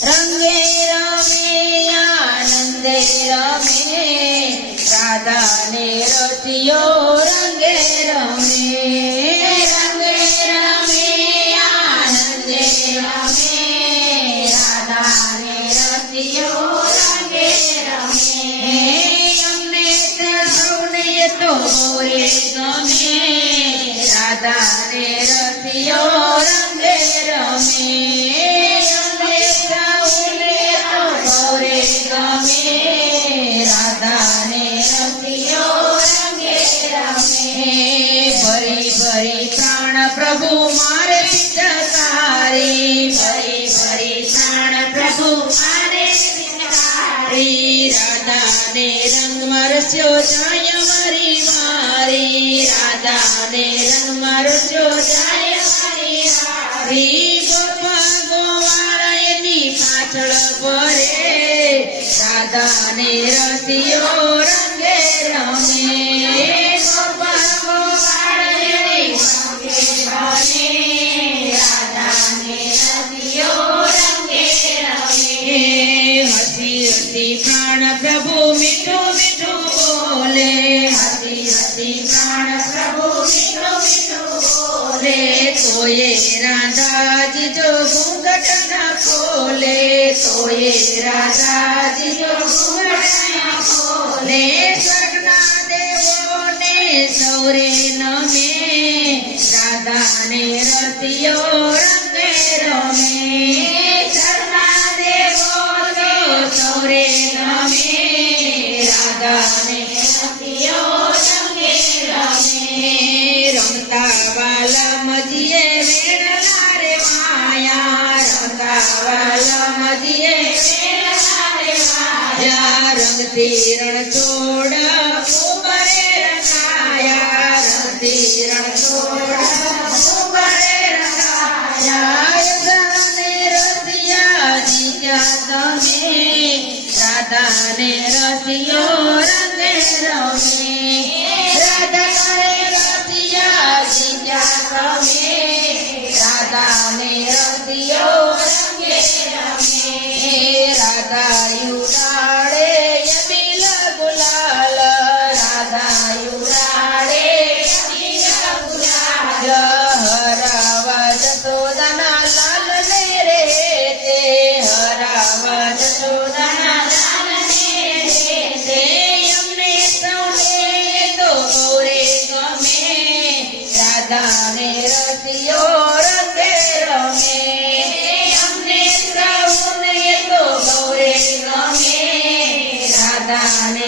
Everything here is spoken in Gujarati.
રંગે રમે આનંદે રમે રાધાને રસિયો રંગે રમે રંગે રમે આનંદે રમે રાધાને રસિયો રંગે રમે અમને સૌને તો રે ગમે રાધાને રસિયો રંગે રમે ભરી ભરી પ્રાણ પ્રભુ મારે પિચકારી ભરી ભરી પ્રાણ પ્રભુ મારે પિચકારી રાધાને રંગ મારસ્યો જાય મારી મારી રાધાને રંગ મારસ્યો જાય મારી મારી ગોપા ગોવાળા એની પાછળ પરે પરે રાધાને રસિયો રંગે રમે. હસી હસી પ્રાણ પ્રભુ મીઠું બોલે તોયે રાધાજી જો ઘૂંઘટ ન ખોલે તોયે રાધાજી જો ઘૂંઘટ ન ખોલે. સ્વર્ગના દેવોને સૌરે નમે, રાધાને રતિયો રંગે રમે. સૌરે નમે, રાધાને રમતા વાલા મજીએ વેણલા રે માયા રમતા વાલા મજીએ વેણલા રે માયા રંગતી રણ છોડ ઉમરે રંગાયા રંગતી રણ છોડ ઉમરે રંગાયા રાધાને રસિયા જીત્યા તમે રાધાને રસિયો રંગે રમે રાધાને રસિયો રંગે રમે રાધા યુડાડે યમિલ ગુલાલ રાધા યુડાડે યમિલ ગુલાલ હરાવા જસોદાના લાલ ને રે તે હરાવા જસોદાના લાલ ને રે તે અમને સૌને તો ગૌરે ગમે રાધાને રસિયો